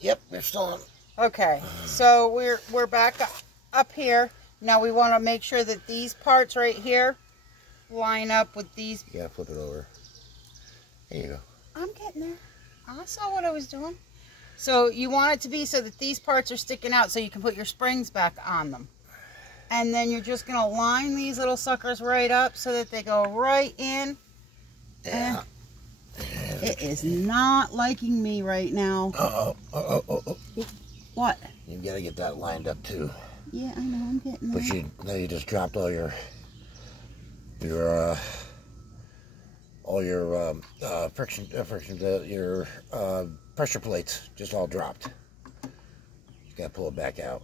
Yep, they're still on. Okay, so we're back up here. Now we want to make sure that these parts right here line up with these. You gotta flip it over. There you go. I'm getting there. I saw what I was doing. So you want it to be so that these parts are sticking out so you can put your springs back on them. And then you're just going to line these little suckers right up so that they go right in. Yeah. It is not liking me right now. Uh-oh. What? You gotta get that lined up too. Yeah, I know, I'm getting there. But you just dropped all your pressure plates just all dropped. You gotta pull it back out.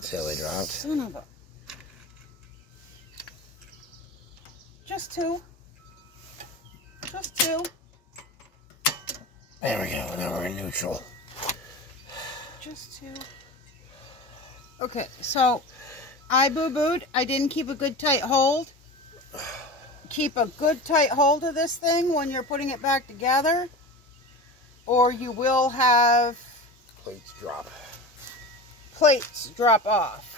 See how they dropped? Son of a... Just two. Just two. There we go. Now we're in neutral. Just two. Okay, so I boo-booed. I didn't keep a good tight hold. Keep a good tight hold of this thing when you're putting it back together, or you will have Plates drop. Plates drop off.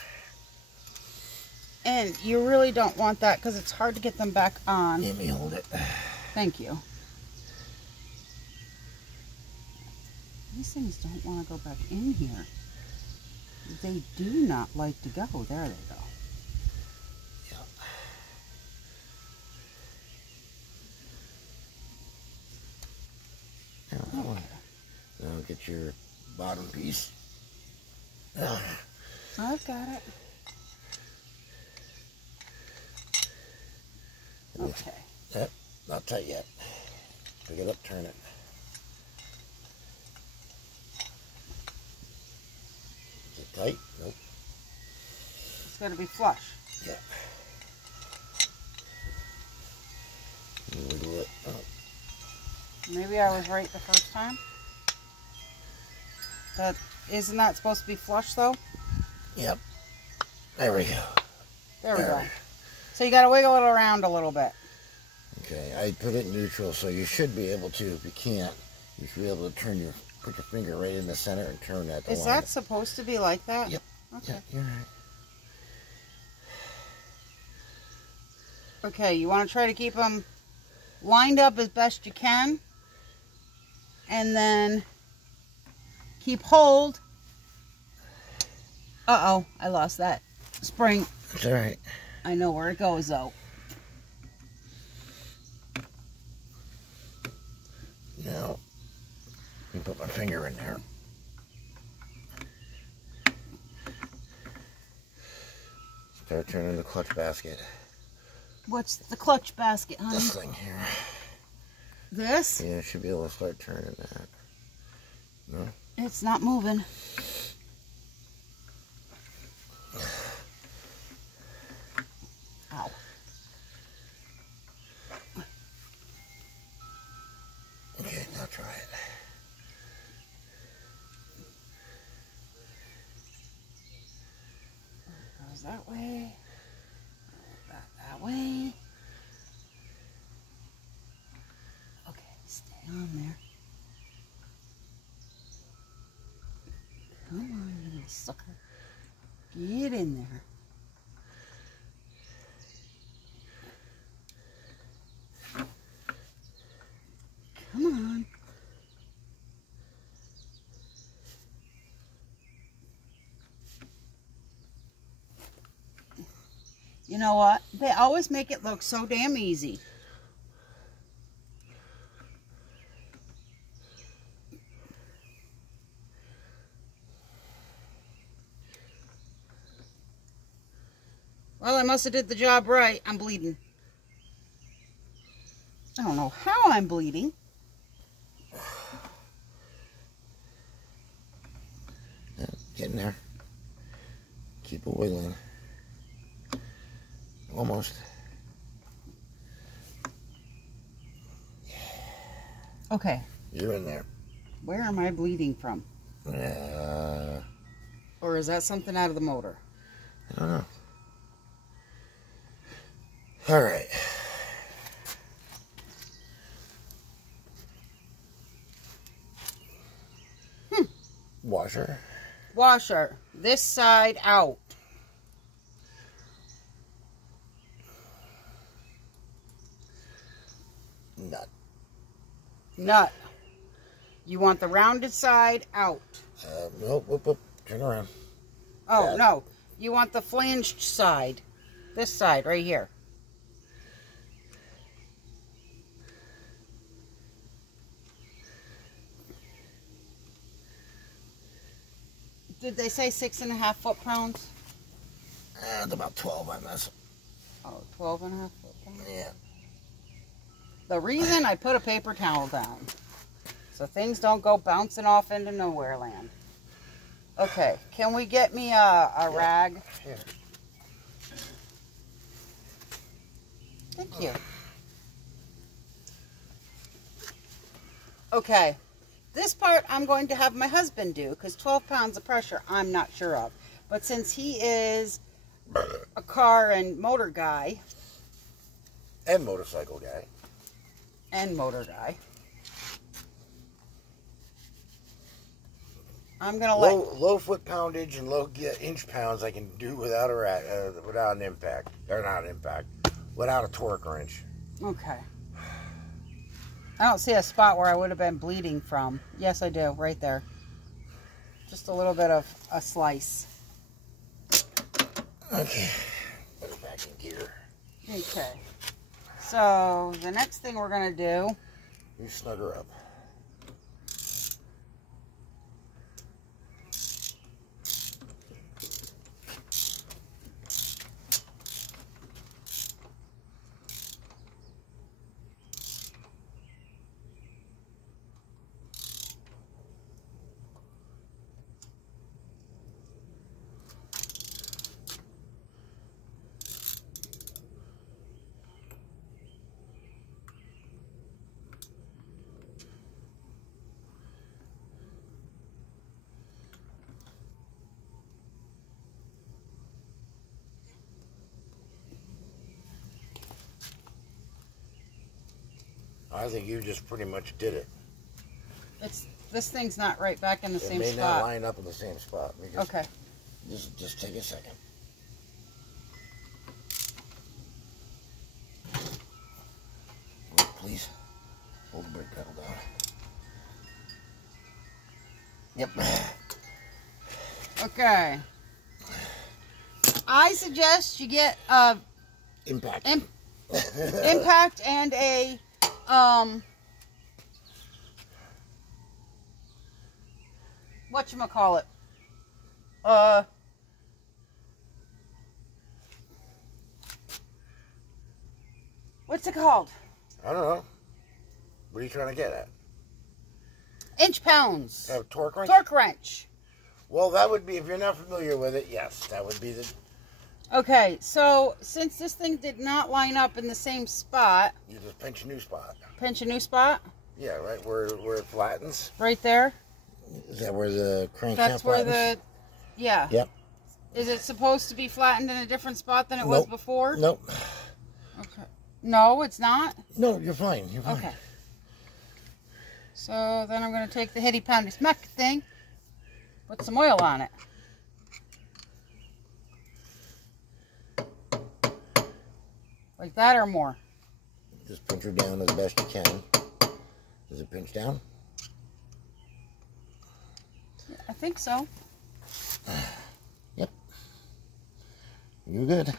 And you really don't want that because it's hard to get them back on. Let me hold it. Thank you. These things don't want to go back in here. They do not like to go. There they go. Yep. Okay. Now get your bottom piece. I've got it. Okay. Yep, not tight yet. Pick it up, turn it. Is it tight? Nope. It's got to be flush. Yeah. Wiggle it up. Maybe I was right the first time. Isn't that supposed to be flush though? Yep. There we go. There we go. So you got to wiggle it around a little bit. Okay, I put it in neutral, so you should be able to. If you can't, you should be able to put your finger right in the center and turn that. Is that supposed to be like that? Yep. Okay. Yep, you're right. Okay, you want to try to keep them lined up as best you can, and then keep hold. Uh-oh, I lost that spring. It's all right. I know where it goes, though. Now, let me put my finger in there. Start turning the clutch basket. What's the clutch basket, honey? This thing here. This? Yeah, should be able to start turning that. No? It's not moving. Ow. Okay, now try it. Goes that way. That way. Okay, stay on there. Come on, you little sucker. Get in there. Come on. You know what? They always make it look so damn easy. Well, I must have did the job right. I'm bleeding. I don't know how I'm bleeding. Yeah, getting there. Keep it wiggling. Almost. Okay. You're in there. Where am I bleeding from? Or is that something out of the motor? I don't know. All right. Washer. Washer. This side out. Nut. Nut. You want the rounded side out. Nope, whoop, whoop. Turn around. Oh, Yeah. no. You want the flanged side. This side, right here. Did they say 6.5 foot-pounds? It's about 12 on this. Oh, 12.5 foot-pounds? Yeah. The reason I put a paper towel down, so things don't go bouncing off into nowhere land. Okay, can we get me a rag? Here. Thank you. Okay, this part I'm going to have my husband do, because 12 pounds of pressure I'm not sure of. But since he is a car and motor guy. And motorcycle guy. And motor guy. I'm going to low foot poundage and low inch pounds I can do without without an impact. Or not an impact. Without a torque wrench. Okay. I don't see a spot where I would have been bleeding from. Yes, I do. Right there. Just a little bit of a slice. Okay. Put it back in gear. Okay. So, the next thing we're going to do... You snug her up. I think you just pretty much did it. This thing's not right back in the same spot. It may not line up in the same spot. Okay. Just take a second. Please hold the brake pedal down. Yep. Okay. I suggest you get Impact. impact and a whatchamacallit? What's it called? I don't know. What are you trying to get at? Inch pounds. A torque wrench? Torque wrench. Well, that would be, if you're not familiar with it, yes, that would be the... Okay, so since this thing did not line up in the same spot... You just pinch a new spot. Pinch a new spot? Yeah, right where it flattens. Right there? Is that where the crankshaft That's where flattens? Yeah. Yep. Is it supposed to be flattened in a different spot than it was before? Nope. Okay. No, it's not? No, you're fine. You're fine. Okay. So then I'm going to take the hitty poundy smack thing, put some oil on it. Like that or more? Just pinch her down as best you can. Does it pinch down? I think so. Yep. You're good.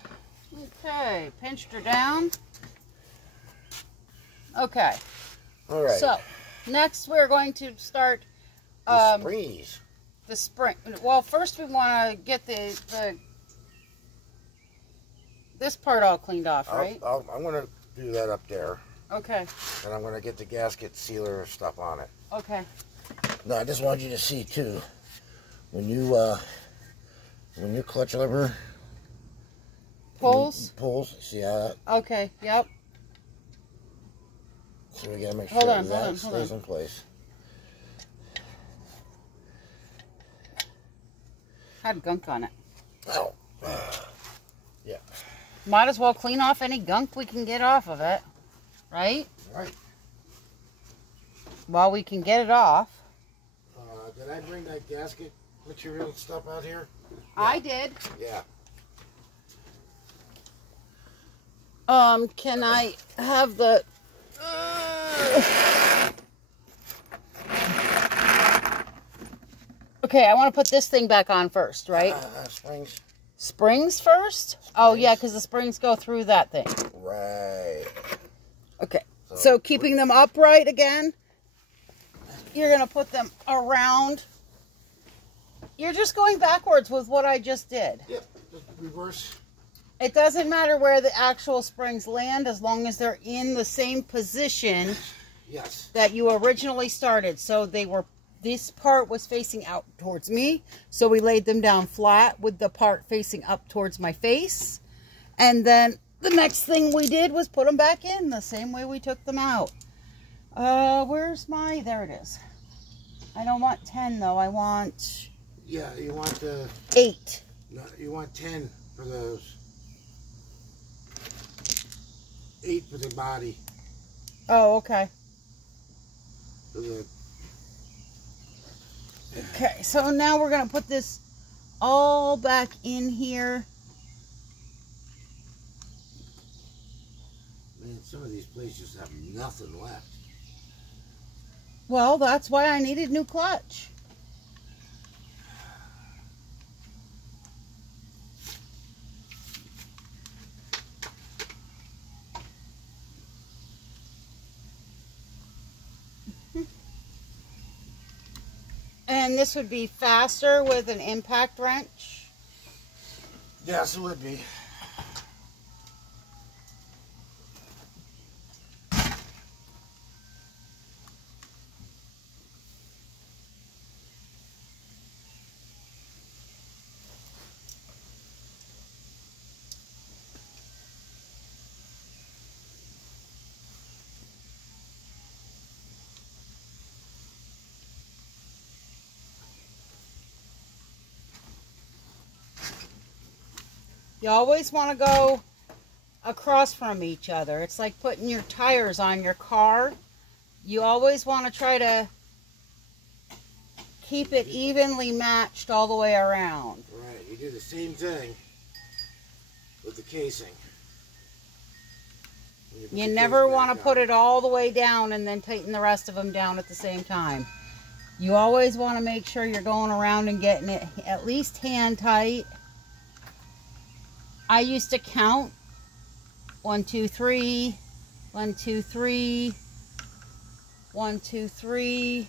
Okay, pinched her down. Okay. All right. So, next we're going to start the springs. The spring. Well, first we want to get this part all cleaned off, right? I'm going to do that up there. Okay. And I'm going to get the gasket sealer stuff on it. Okay. No, I just want you to see too, when your clutch lever pulls, see how that? Okay. Yep. So we gotta make sure that hold stays on. in place. Had gunk on it. Oh. Yeah. Might as well clean off any gunk we can get off of it, right? Right. While we can get it off. did I bring that gasket material and stuff out here? I did. Yeah. Can I have the... Okay, I want to put this thing back on first, right? Springs. Springs first? Oh, yeah, because the springs go through that thing. Right. Okay, so keeping them upright again, you're going to put them around. You're just going backwards with what I just did. Yep, just reverse. It doesn't matter where the actual springs land as long as they're in the same position that you originally started. So they were, this part was facing out towards me. So we laid them down flat with the part facing up towards my face. And then the next thing we did was put them back in the same way we took them out. Where's my, there it is. I don't want 10 though, I want... Yeah, you want the... 8. No, you want 10 for those. 8 for the body. Oh, okay. For the... Okay, so now we're going to put this all back in here. Man, some of these places have nothing left. Well, that's why I needed new clutch. And this would be faster with an impact wrench. Yes, it would be. You always want to go across from each other. It's like putting your tires on your car. You always want to try to keep it evenly matched all the way around. Right, you do the same thing with the casing. You never want to put it all the way down and then tighten the rest of them down at the same time. You always want to make sure you're going around and getting it at least hand tight. I used to count 1, 2, 3, 1, 2, 3, 1, 2, 3,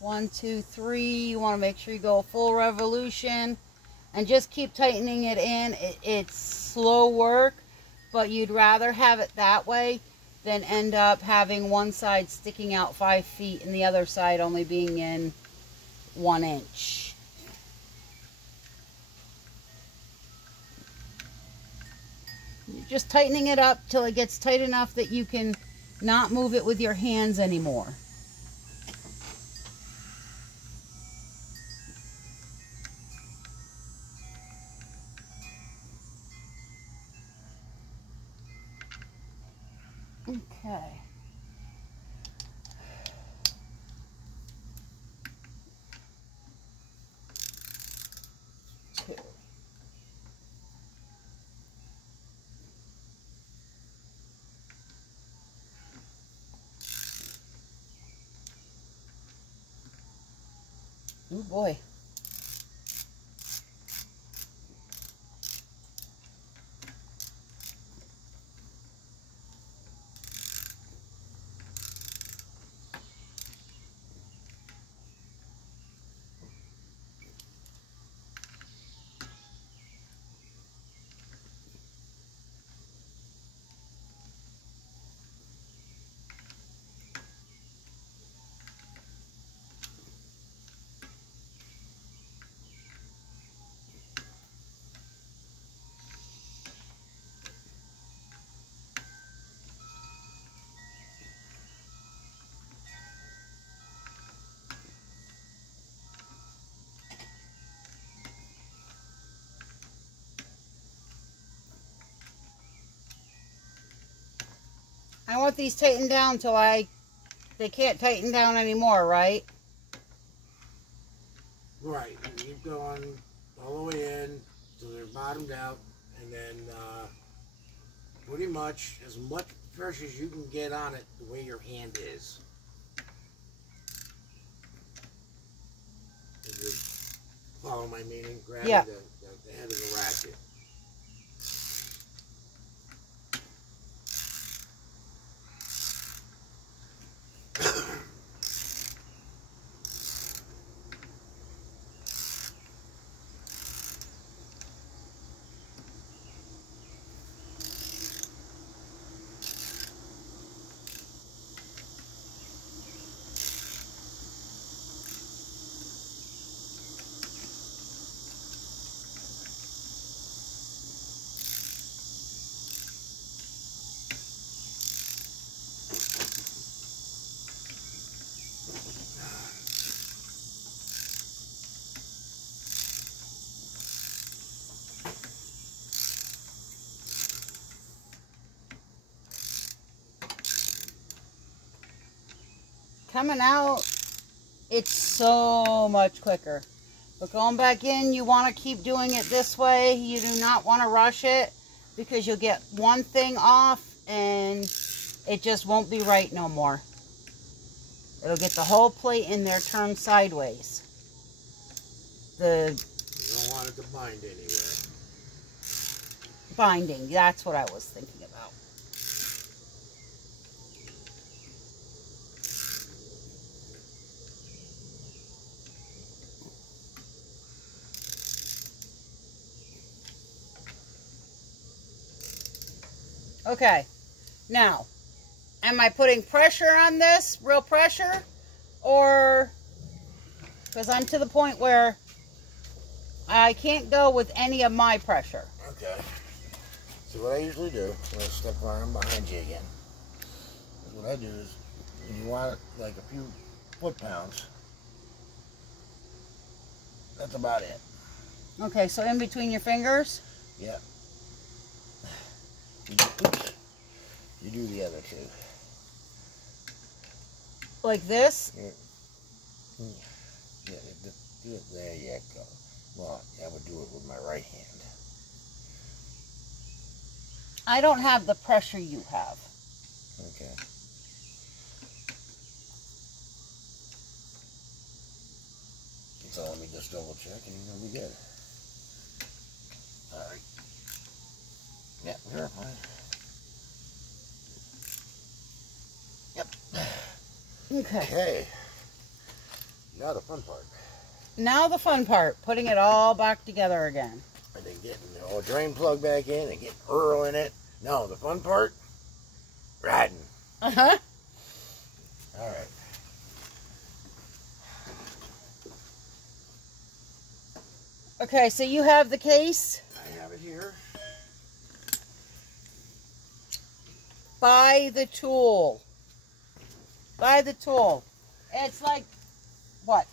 1, 2, 3. You want to make sure you go a full revolution and just keep tightening it in. It's slow work, but you'd rather have it that way than end up having one side sticking out 5 feet and the other side only being in 1 inch. You're just tightening it up till it gets tight enough that you can not move it with your hands anymore. Okay. Oh boy. I want these tightened down till they can't tighten down anymore, right? Right. You keep going all the way in till they're bottomed out, and then pretty much as much pressure as you can get on it the way your hand is. If you follow my meaning, grabbing Yeah. the head of the racket. Coming out, it's so much quicker. But going back in, you want to keep doing it this way. You do not want to rush it because you'll get one thing off and it just won't be right no more. It'll get the whole plate in there turned sideways. You don't want it to bind anywhere. Binding, that's what I was thinking about. Okay, now, am I putting pressure on this, real pressure, or, because I'm to the point where I can't go with any of my pressure. Okay. So what I usually do, I'm going to step around behind you again. What I do is, when you want like a few foot-pounds, that's about it. Okay, so in between your fingers? Yeah. Oops. You do the other two. Like this? Yeah, do it. There you go. Well, I would do it with my right hand. I don't have the pressure you have. Okay. So let me just double check and you'll be good. Alright. Yeah, you're fine. Yep. Okay. Okay. Now the fun part. Now the fun part, putting it all back together again. And then getting the old drain plug back in and getting oil in it. No, the fun part, riding. Uh-huh. All right. Okay, so you have the case. I have it here. Buy the tool. Buy the tool. It's like, what,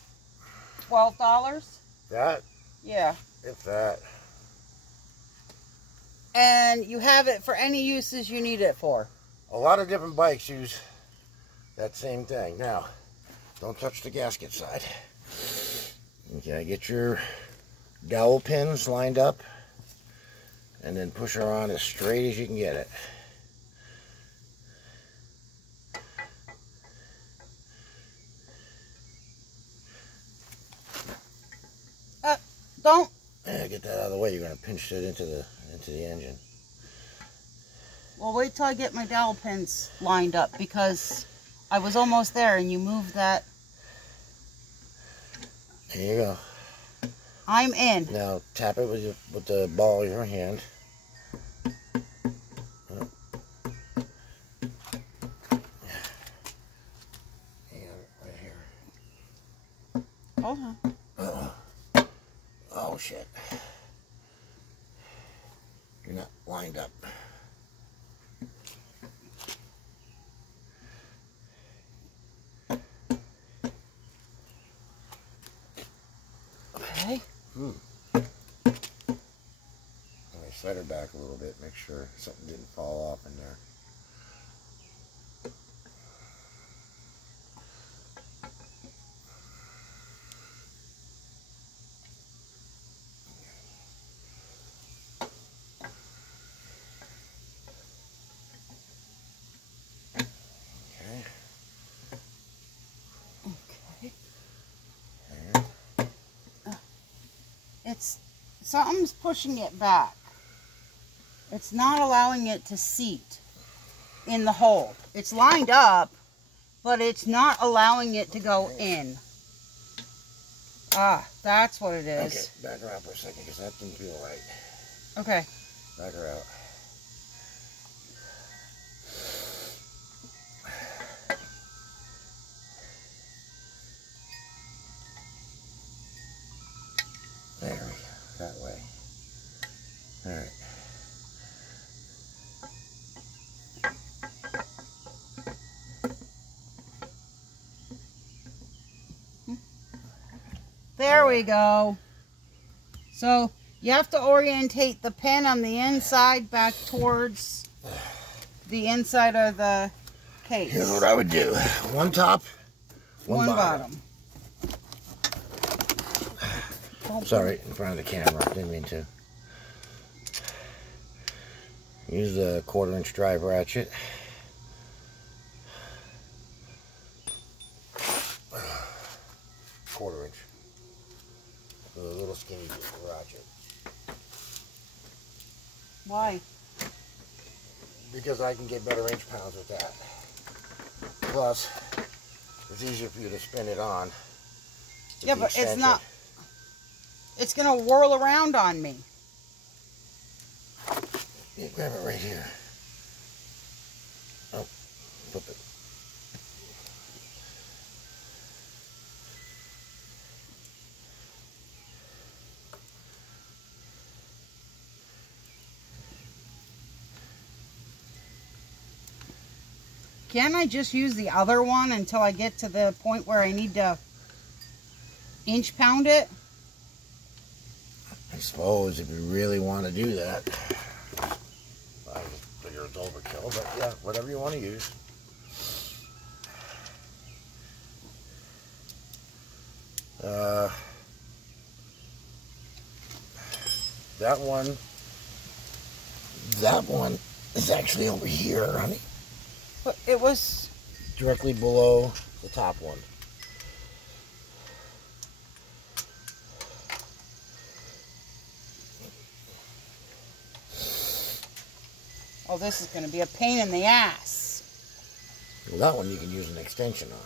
$12? That? Yeah. If that. And you have it for any uses you need it for. A lot of different bikes use that same thing. Now, don't touch the gasket side. Okay, get your dowel pins lined up and then push her on as straight as you can get it. Don't. Yeah, get that out of the way. You're going to pinch it into the engine. Well, wait till I get my dowel pins lined up because I was almost there and you moved that. There you go. I'm in. Now tap it with the ball of your hand. Right here. Uh-huh. Oh shit. You're not lined up. Okay. Let me set her back a little bit, make sure something didn't fall off in there. something's pushing it back. It's not allowing it to seat in the hole. It's lined up, but it's not allowing it to go in. Ah, that's what it is. Okay, back her out for a second because that didn't feel right. Okay. Back her out. There we go. That way. All right. There we go. So you have to orientate the pin on the inside back towards the inside of the case. Here's what I would do. One top, one bottom. Sorry, in front of the camera. Didn't mean to. Use the 1/4 inch drive ratchet. Quarter inch. With a little skinny ratchet. Why? Because I can get better inch pounds with that. Plus, it's easier for you to spin it on. Yeah, but it's not. It's going to whirl around on me. You grab it right here. Oh, flip it. Can't I just use the other one until I get to the point where I need to inch pound it? I suppose if you really want to do that. I figure it's overkill, but yeah, whatever you want to use. That one is actually over here, honey. But it was Directly below the top one. Oh, this is going to be a pain in the ass. Well, that one you can use an extension on.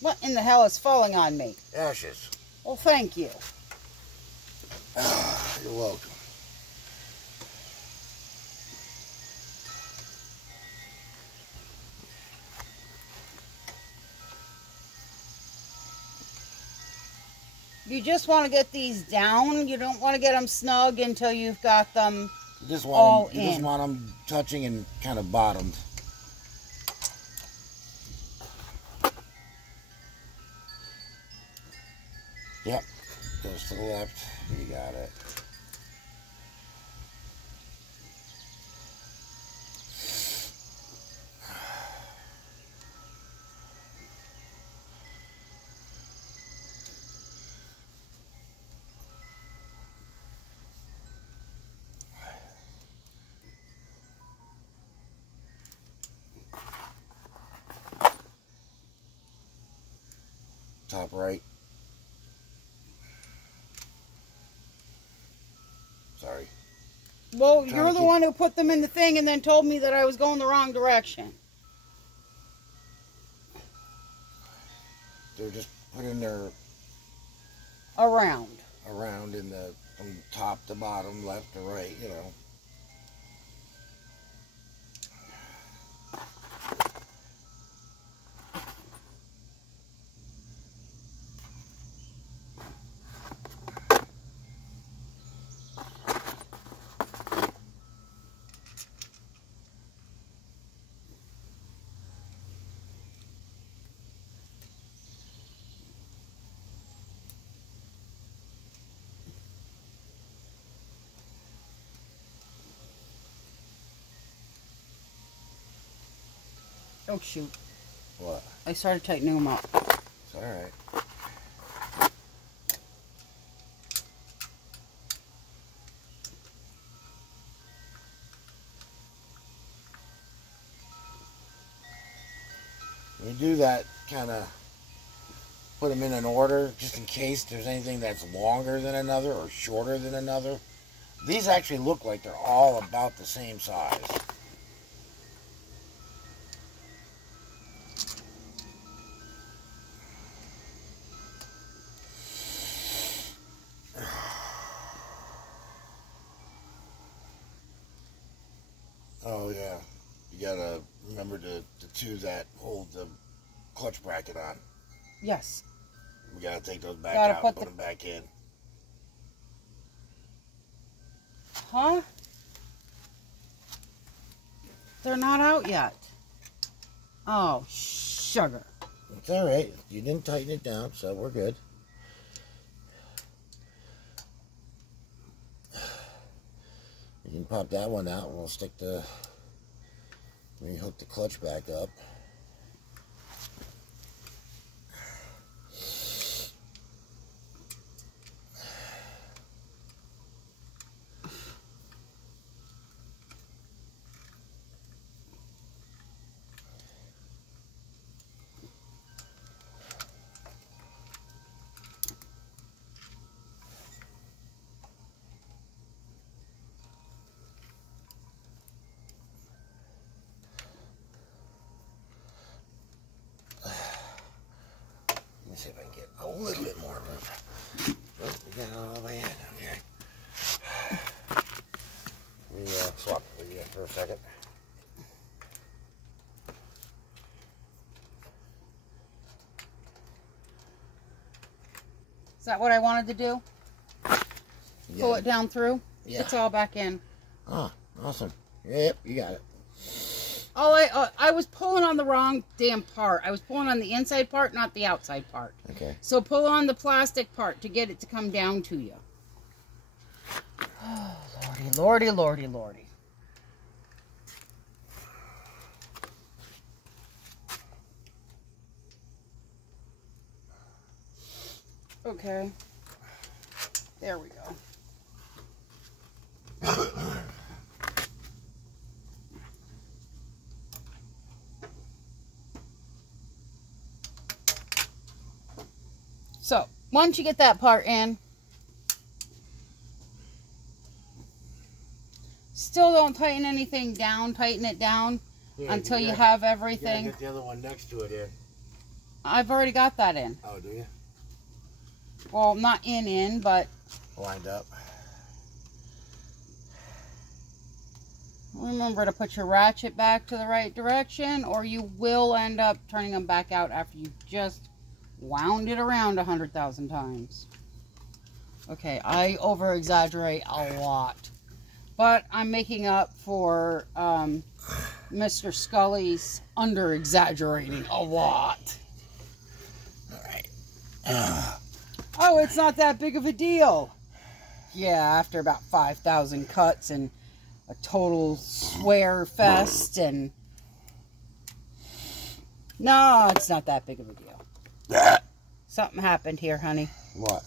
What in the hell is falling on me? Ashes. Well, thank you. You're welcome. You just want to get these down. You don't want to get them snug until you've got them You just all want them, in. You just want them touching and kind of bottomed. Yep. Goes to the left. You got it. Top right. Sorry. Well, you're the one who put them in the thing and then told me that I was going the wrong direction. They're just put in there Around. in the from top to bottom, left to right, you know. Oh, shoot. What? I started tightening them up. It's all right. do that, kind of put them in an order just in case there's anything that's longer than another or shorter than another. These actually look like they're all about the same size. Oh yeah, you gotta remember the two that hold the clutch bracket on. Yes. We gotta take those back out and put them back in. Huh? They're not out yet. Oh, sugar. It's alright. You didn't tighten it down, so we're good. You can pop that one out and we'll stick the... rehook the clutch back up. See if I can get a little bit more room. Oh, we got it all the way in. Okay. Let me swap with you for a second. Is that what I wanted to do? Yeah. Pull it down through? Yeah. It's all back in. Oh, awesome. Yep, you got it. Oh, I was pulling on the wrong damn part. I was pulling on the inside part, not the outside part. Okay. So pull on the plastic part to get it to come down to you. Oh, lordy, lordy, lordy, lordy. Okay. There we go. So, once you get that part in, still don't tighten anything down. Tighten it down until you have everything. You gotta get the other one next to it in. I've already got that in. Oh, do you? Well, not in, but... lined up. Remember to put your ratchet back to the right direction, or you will end up turning them back out after you just wound it around 100,000 times. Okay, I over-exaggerate a lot. But I'm making up for Mr. Scully's under-exaggerating a lot. Alright. Oh, it's not that big of a deal. Yeah, after about 5,000 cuts and a total swear fest and... No, it's not that big of a deal. Something happened here, honey. What?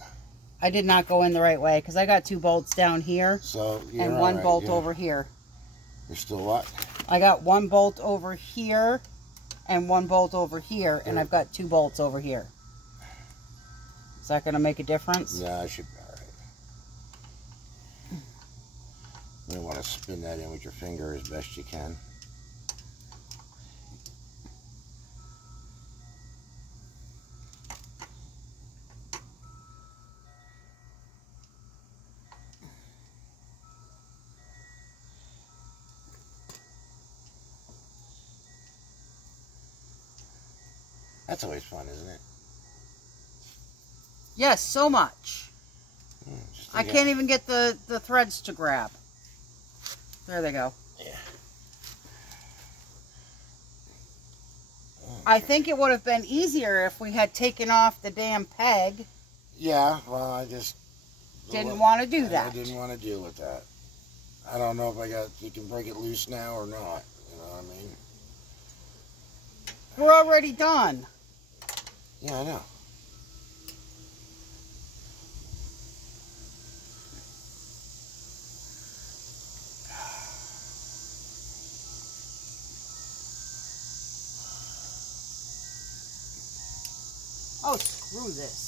I did not go in the right way because I got 2 bolts down here and 1 bolt over here. You're still what? I got 1 bolt over here and 1 bolt over here, and I've got 2 bolts over here. Is that going to make a difference? Yeah, it should be alright. You want to spin that in with your finger as best you can. That's always fun, isn't it? Yes, so much. I can't even get the threads to grab. There they go. Yeah. I think it would have been easier if we had taken off the damn peg. Yeah, well, I just... Didn't want to do that. I didn't want to deal with that. I don't know if you can break it loose now or not. You know what I mean? We're already done. Yeah, I know. Oh, screw this.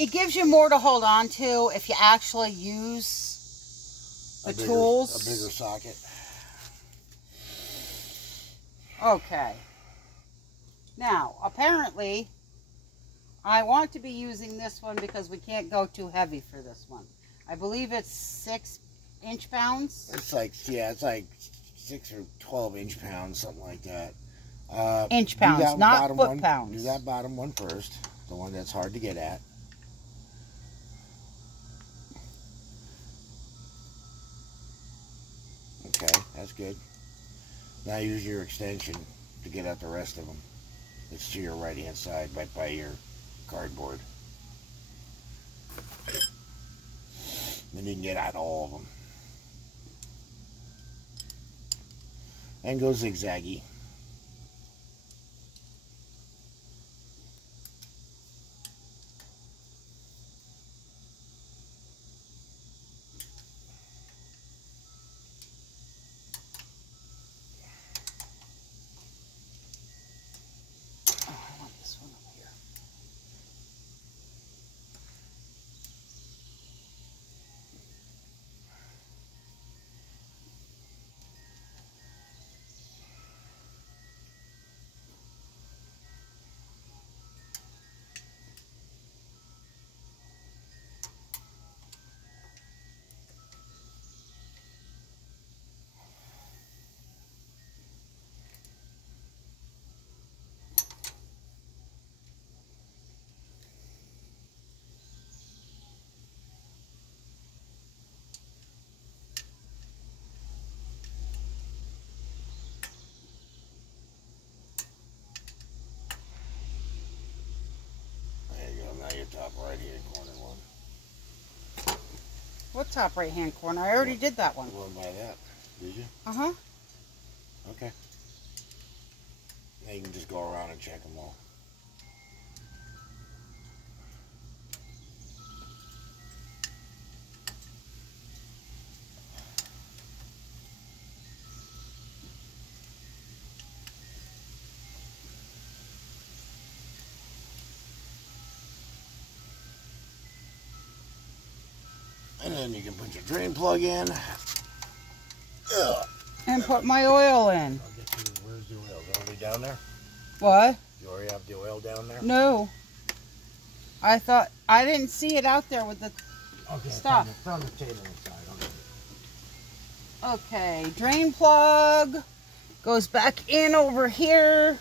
It gives you more to hold on to if you actually use the tools. A bigger socket. Okay. Now, apparently, I want to be using this one because we can't go too heavy for this one. I believe it's 6 inch-pounds. It's like, yeah, it's like 6 or 12 inch-pounds, something like that. Inch-pounds, not foot-pounds. Do that bottom one first, the one that's hard to get at. Okay, that's good. Now use your extension to get at the rest of them. It's to your right-hand side, right by your cardboard. Then you can get at all of them. And go zigzaggy. Top right hand corner one. What top right hand corner? I already did that one. One by that. Did you? Uh-huh. Okay. Now you can just go around and check them all. And then you can put your drain plug in. And put my oil in. I'll get you, where's the oil? Is it already down there? What? You already have the oil down there? No. I thought, I didn't see it out there with the stuff. It's on the table inside. Okay, drain plug goes back in over here.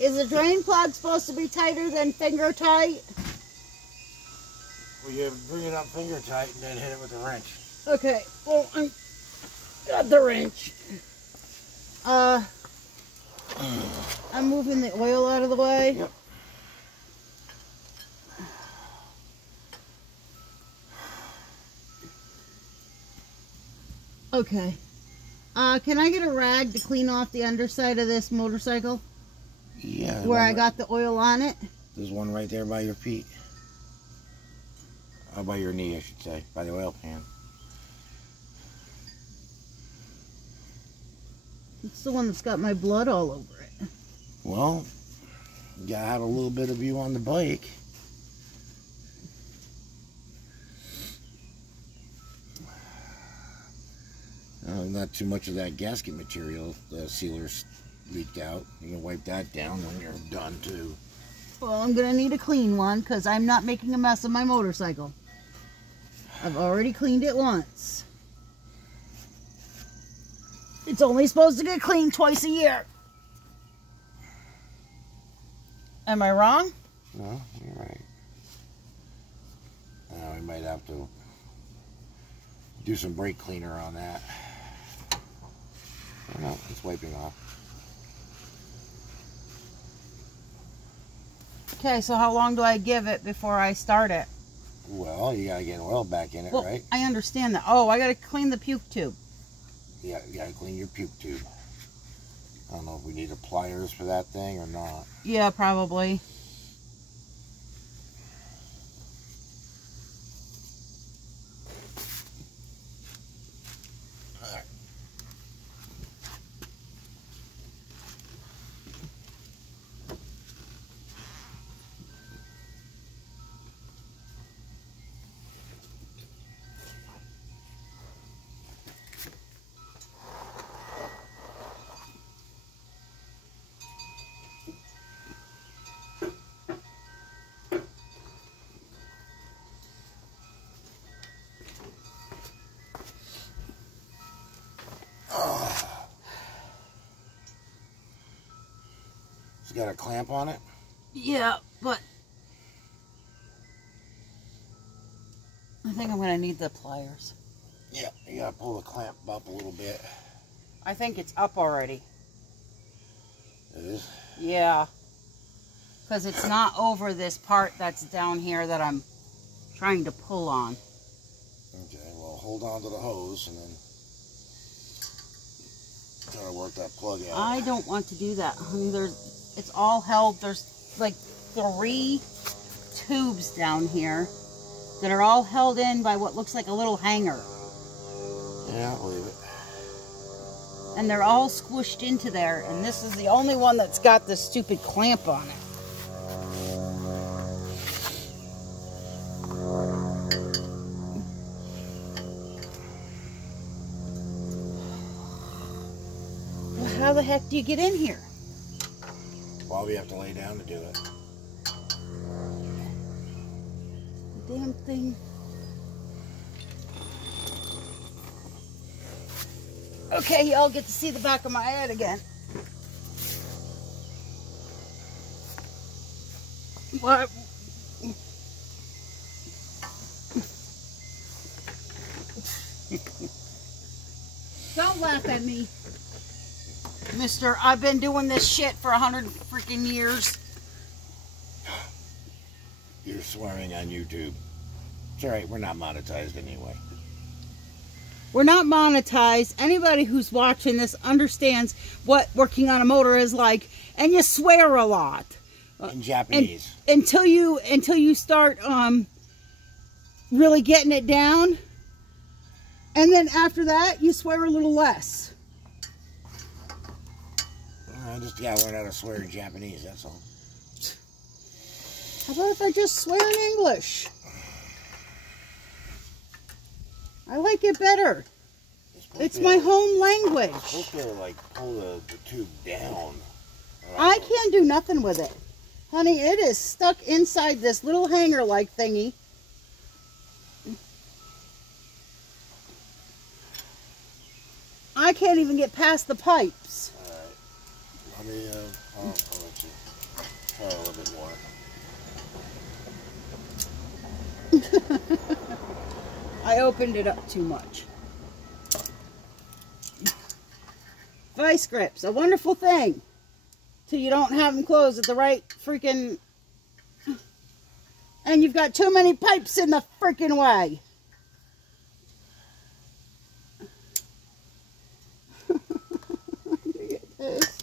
Is the drain plug supposed to be tighter than finger tight? Well, you bring it up finger tight and then hit it with a wrench. Okay, well, I got the wrench. I'm moving the oil out of the way. Yep. Okay. Can I get a rag to clean off the underside of this motorcycle? Yeah. Where I got the oil on it? There's one right there by your feet. Oh, by your knee, I should say. By the oil pan. It's the one that's got my blood all over it. Well, you gotta have a little bit of you on the bike. Not too much of that gasket material. The sealer's leaked out. You can wipe that down when you're done too. Well, I'm gonna need a clean one because I'm not making a mess of my motorcycle. I've already cleaned it once. It's only supposed to get cleaned twice a year. Am I wrong? No, you're right. We might have to do some brake cleaner on that. Oh, no, it's wiping off. Okay, so how long do I give it before I start it? Well, you gotta get oil back in it, well, right? I understand that. Oh, I gotta clean the puke tube. Yeah, you gotta clean your puke tube. I don't know if we need pliers for that thing or not. Yeah, probably. It's got a clamp on it? Yeah, but I think I'm gonna need the pliers. Yeah, you gotta pull the clamp up a little bit. I think it's up already. It is? Yeah. Because it's not over this part that's down here that I'm trying to pull on. Okay, well, hold on to the hose and then try to work that plug out. I don't want to do that, honey. It's all held. There's like 3 tubes down here that are all held in by what looks like a little hanger. Yeah, I'll leave it. And they're all squished into there, and this is the only one that's got this stupid clamp on it. Well, how the heck do you get in here? Well, we have to lay down to do it. The damn thing. Okay, y'all get to see the back of my head again. What? Don't laugh at me, mister. I've been doing this shit for 100 freaking years. You're swearing on YouTube. It's alright, we're not monetized anyway. We're not monetized. Anybody who's watching this understands what working on a motor is like, and you swear a lot. In Japanese. Until you start really getting it down, and then after that you swear a little less. I just gotta learn how to swear in Japanese, that's all. How about if I just swear in English? I like it better. It's my home language. You're supposed to like pull the tube down. I can't do nothing with it. Honey, it is stuck inside this little hanger-like thingy. I can't even get past the pipes. Alright. Let me, I'll let you try a little bit more. I opened it up too much. Vice grips, a wonderful thing. Till you don't have them closed at the right freaking... And you've got too many pipes in the freaking way. Look at this.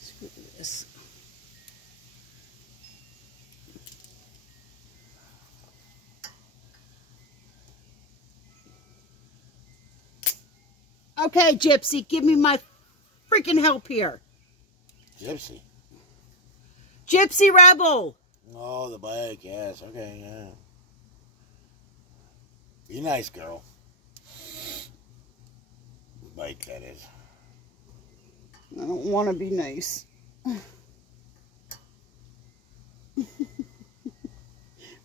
Screw this. Okay, Gypsy, give me my freaking help here. Gypsy? Gypsy Rebel! Oh, the bike, yes. Okay, yeah. Be nice, girl. Bike, that is. I don't want to be nice.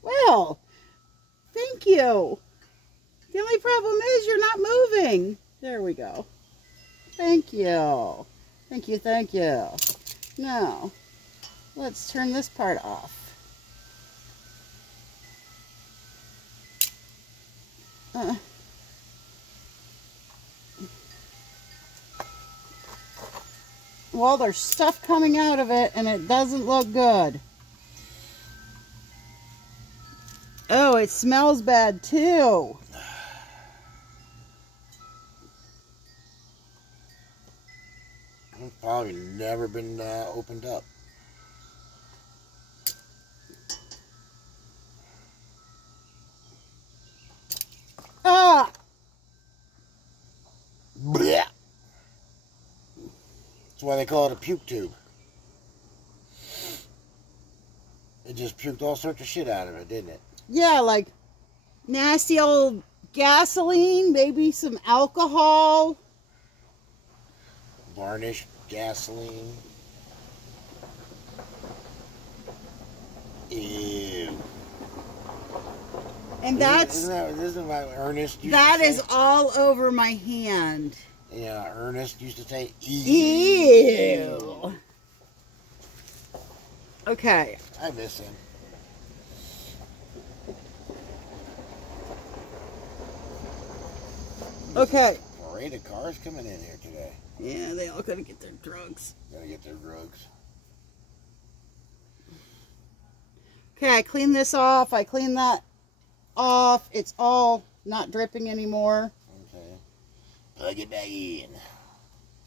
Well, thank you. The only problem is you're not moving. There we go. Thank you. Thank you, thank you. Now, let's turn this part off. Well, there's stuff coming out of it, and it doesn't look good. Oh, it smells bad, too. It's probably never been opened up. Ah! Blech. That's why they call it a puke tube. It just puked all sorts of shit out of it, didn't it? Yeah, like nasty old gasoline, maybe some alcohol. Varnish, gasoline. Ew. And that's... Isn't that what Ernest used that to say? is all over my hand. Yeah, Ernest used to say, Ew. Okay. I miss him. Okay. Parade of cars coming in here today. Yeah, they all gotta get their drugs. Gotta get their drugs. Okay, I cleaned this off. I cleaned that off. It's all not dripping anymore. Okay. Plug it back in.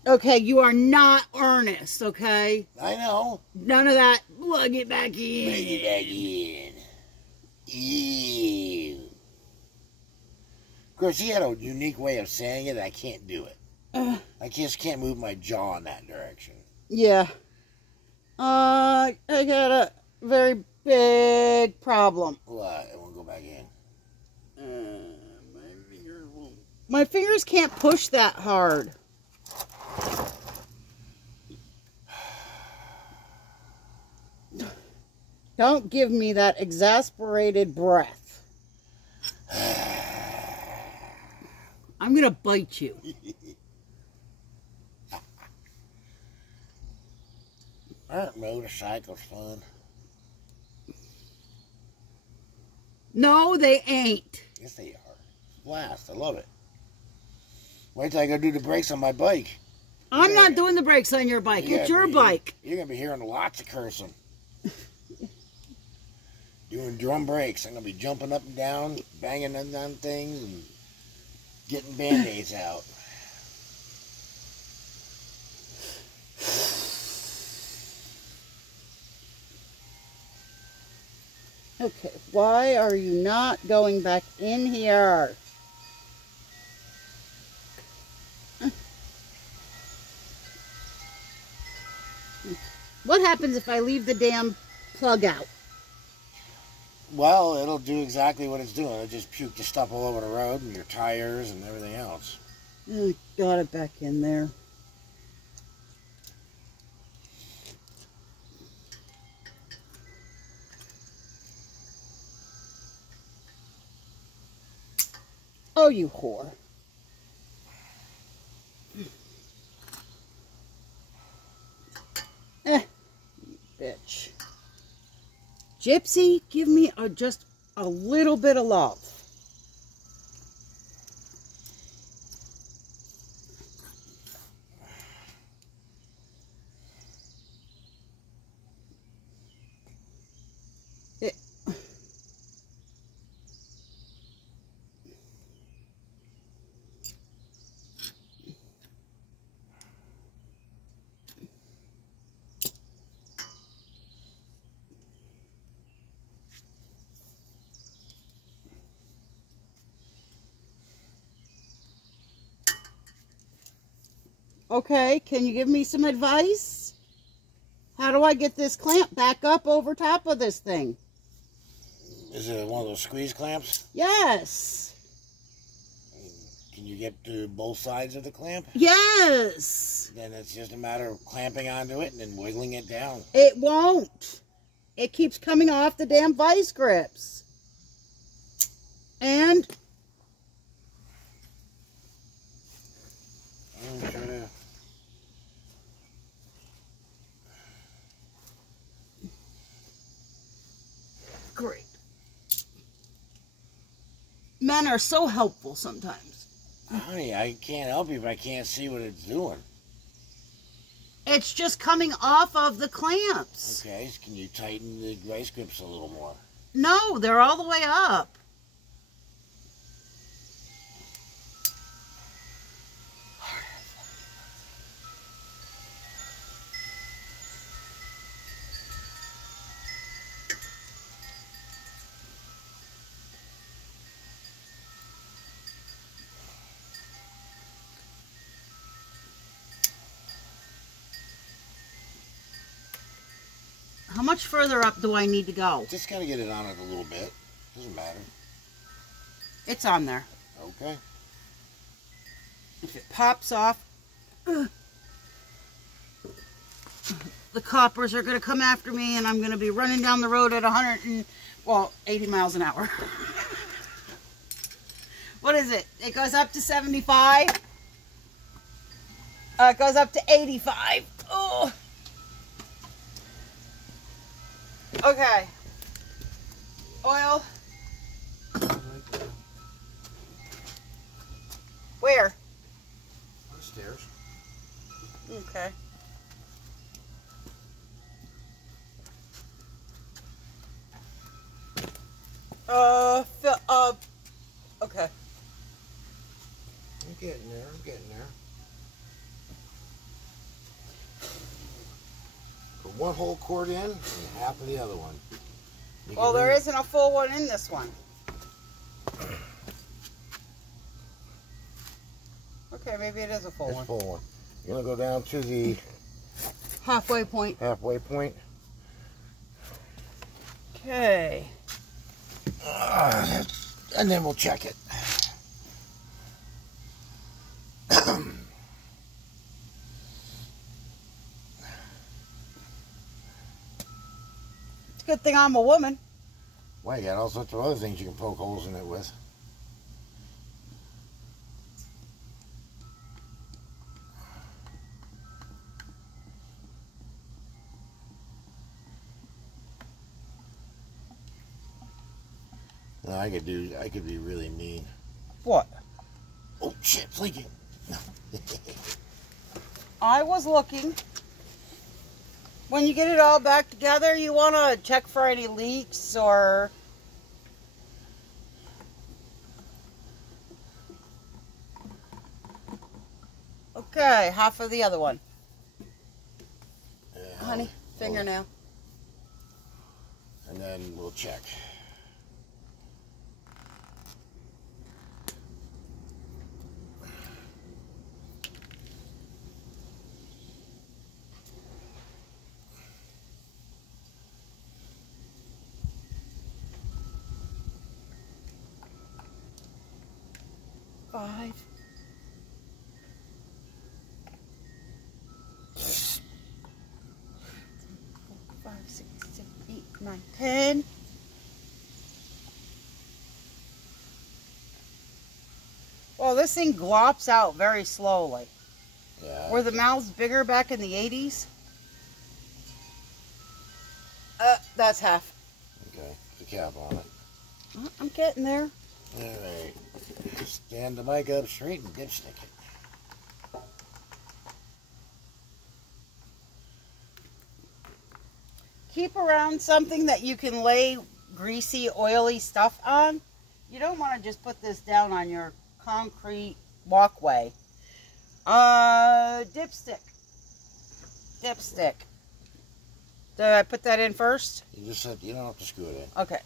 Okay, you are not Ernest, okay? I know. None of that. Plug it back in. Plug it back in. Ew. Of course, he had a unique way of saying it. I can't do it. I just can't move my jaw in that direction. Yeah. I got a very big problem. What? It won't go back in. My fingers can't push that hard. Don't give me that exasperated breath. I'm gonna bite you. Aren't motorcycles fun? No, they ain't. Yes, they are. Blast. I love it. Wait till I go do the brakes on my bike. I'm not doing the brakes on your bike. It's your bike. You're going to be hearing lots of cursing. Doing drum brakes. I'm going to be jumping up and down, banging on things, and getting Band-Aids out. Okay, why are you not going back in here? What happens if I leave the damn plug out? Well, it'll do exactly what it's doing. It'll just puke the stuff all over the road and your tires and everything else. I got it back in there. Oh, you whore. You bitch. Gypsy, give me just a little bit of love. Okay, can you give me some advice? How do I get this clamp back up over top of this thing? Is it one of those squeeze clamps? Yes. Can you get to both sides of the clamp? Yes. Then it's just a matter of clamping onto it and then wiggling it down. It won't. It keeps coming off the damn vice grips. And men are so helpful sometimes. Honey, I can't help you if I can't see what it's doing. It's just coming off of the clamps. Okay, so can you tighten the vice grips a little more? No, they're all the way up. How much further up do I need to go? Just gotta get it on it a little bit. Doesn't matter. It's on there. Okay. If it pops off, the coppers are going to come after me, and I'm going to be running down the road at 80 miles an hour. What is it? It goes up to 75. It goes up to 85. Oh. Okay. Oil. Where? Upstairs. Okay. Okay. I'm getting there. I'm getting there. Put one whole cord in and half of the other one. Well, there isn't a full one in this one. Okay, maybe it is a full It's one. a full one. You're gonna go down to the Halfway point. halfway point. Okay. And then we'll check it. It's a good thing I'm a woman. Well, you got all sorts of other things you can poke holes in it with. No, I could be really mean. What? Oh shit, it's leaking. No. I was looking. When you get it all back together, you want to check for any leaks or... Okay, half of the other one. Honey, fingernail. And then we'll check. Five. 5, 6, 7, 8, 9, 10. Well, this thing glops out very slowly. Yeah. Were the mouths bigger back in the 80s? That's half. Okay, the cap on it. I'm getting there. Alright. Stand the mic up straight and dipstick it. Keep around something that you can lay greasy, oily stuff on. You don't want to just put this down on your concrete walkway. Dipstick. Dipstick. Did I put that in first? You just said you don't have to screw it in. Okay.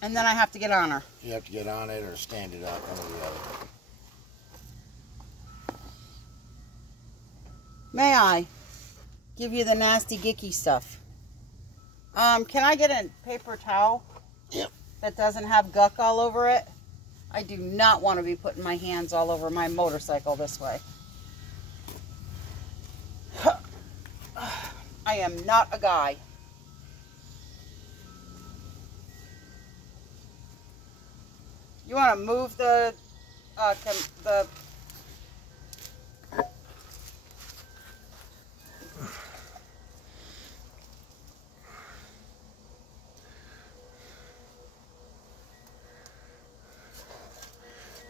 And then I have to get on her. You have to get on it or stand it up, one or the other. May I give you the nasty gicky stuff? Can I get a paper towel? Yep. That doesn't have guck all over it? I do not want to be putting my hands all over my motorcycle this way. I am not a guy. You want to move the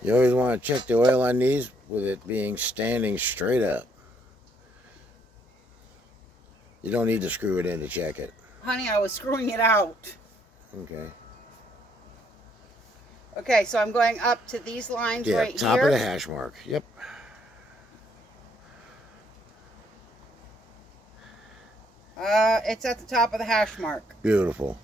You always want to check the oil on these with it being standing straight up. You don't need to screw it in to check it. Honey, I was screwing it out. Okay. Okay, so I'm going up to these lines right here. Top of the hash mark. Yep. It's at the top of the hash mark. Beautiful.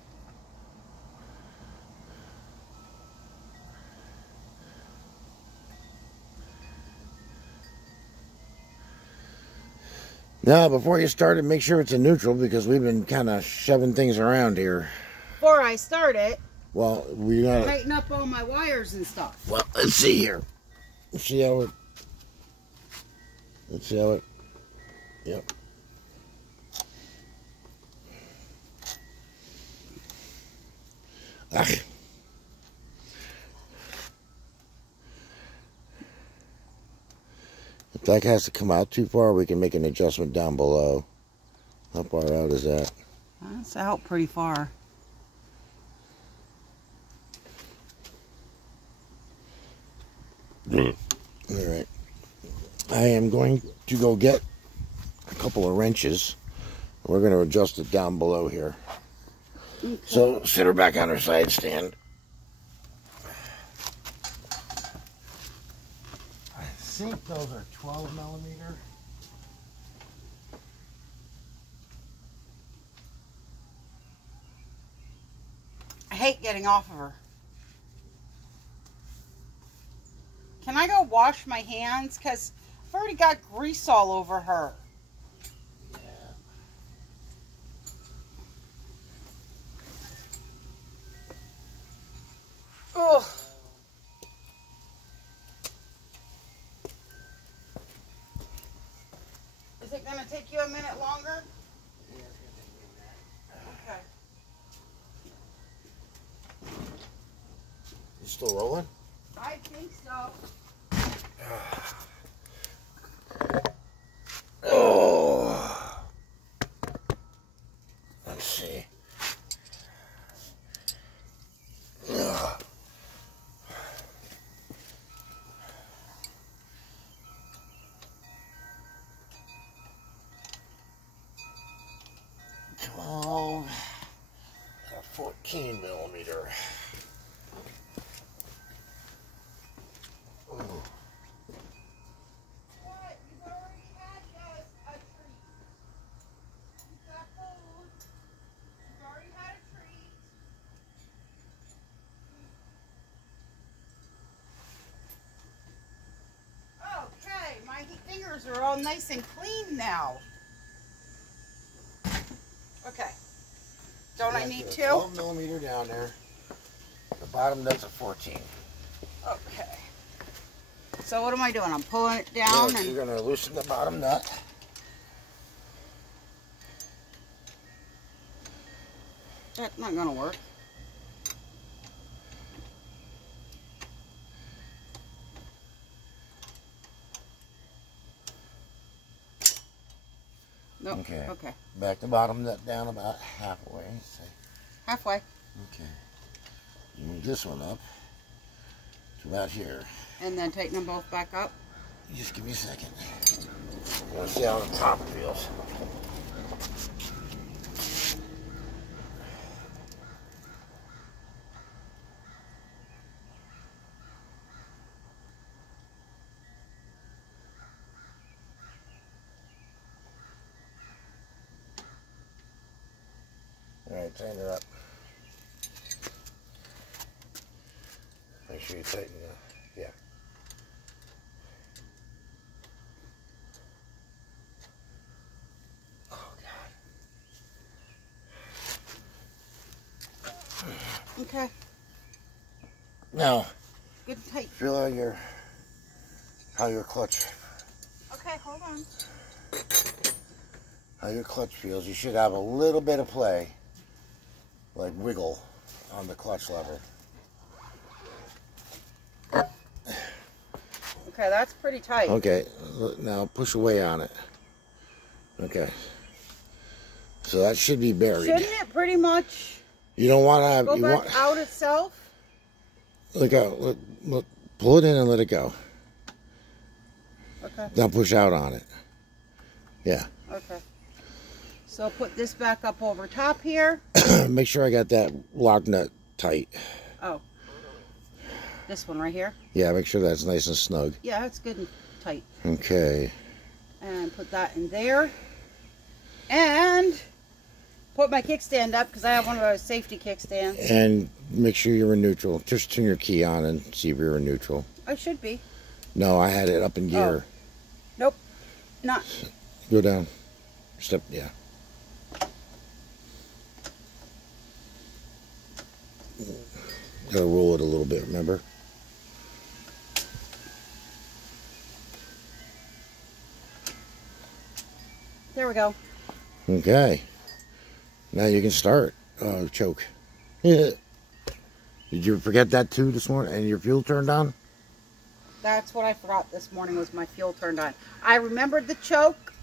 Now, before you start it, make sure it's in neutral because we've been kind of shoving things around here. Before I start it, well, we gotta tighten up all my wires and stuff. Well, let's see here. Let's see how it. Yep. Ugh. If that has to come out too far, we can make an adjustment down below. How far out is that? That's out pretty far. All right. I am going to go get a couple of wrenches. We're going to adjust it down below here. Okay. So sit her back on her side stand. I think those are 12 millimeter. I hate getting off of her. Can I go wash my hands? Because I've already got grease all over her. Yeah. Ugh. Is it going to take you a minute longer? Yeah, it's going to take me a minute. Okay. You still rolling? I think so. Oh. Let's see. Ugh. A 14 millimeter. Ooh. What? You've already had a treat. You've got food. You've already had a treat. Okay, my fingers are all nice and clean now. Okay. Don't I need to? 12 millimeter down there. The bottom nut's a 14. Okay. So what am I doing? I'm pulling it down. Yeah, you're going to loosen the bottom nut. That's not going to work. Nope. Okay. Okay. Back the bottom nut down about halfway. Say. Halfway. Okay. You move this one up to about here. And then tighten them both back up. Just give me a second. I want to see how the top feels. All right, tighten her up. Make sure you tighten the, yeah. Oh, God. Okay. Now, Good and tight. feel how your clutch, Okay, hold on. how your clutch feels. You should have a little bit of play, like wiggle on the clutch lever. Okay, that's pretty tight. Okay, now push away on it. Okay. So that should be buried. Shouldn't it pretty much You don't want to have... go back out itself? Look out. Look, Pull it in and let it go. Okay. Now push out on it. Yeah. Okay. So put this back up over top here. Make sure I got that lock nut tight. Oh. This one right here? Yeah, make sure that's nice and snug. Yeah, it's good and tight. Okay. And put that in there. And put my kickstand up because I have one of those safety kickstands. And make sure you're in neutral. Just turn your key on and see if you're in neutral. I should be. No, I had it up in gear. Oh. Nope. Not. Go down. Step, yeah. Gotta roll it a little bit, remember? There we go. Okay. Now you can start. Oh, choke. Did you forget that too this morning? And your fuel turned on? That's what I forgot this morning was my fuel turned on. I remembered the choke.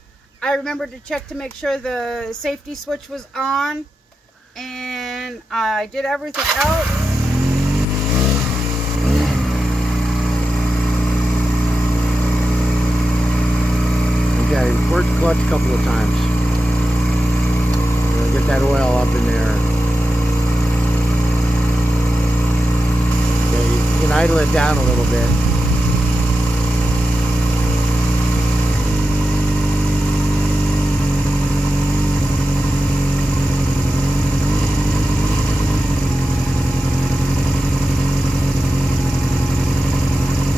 I remembered to check to make sure the safety switch was on. And I did everything else. Okay, work the clutch a couple of times. Get that oil up in there. Okay, you can idle it down a little bit.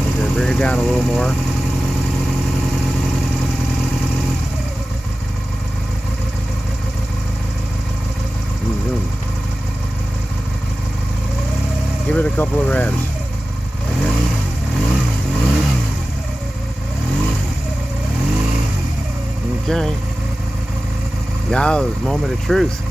Okay, bring it down a little more. Give it a couple of revs. Okay. Now, the moment of truth.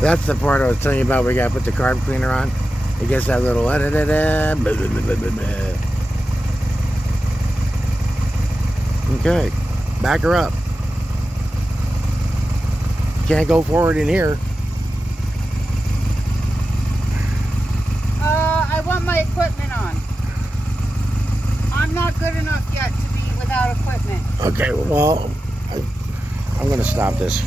That's the part I was telling you about. We gotta put the carb cleaner on. It gets that little Okay, back her up. Can't go forward in here. I want my equipment on. I'm not good enough yet to be without equipment. Okay, well, I'm gonna stop this.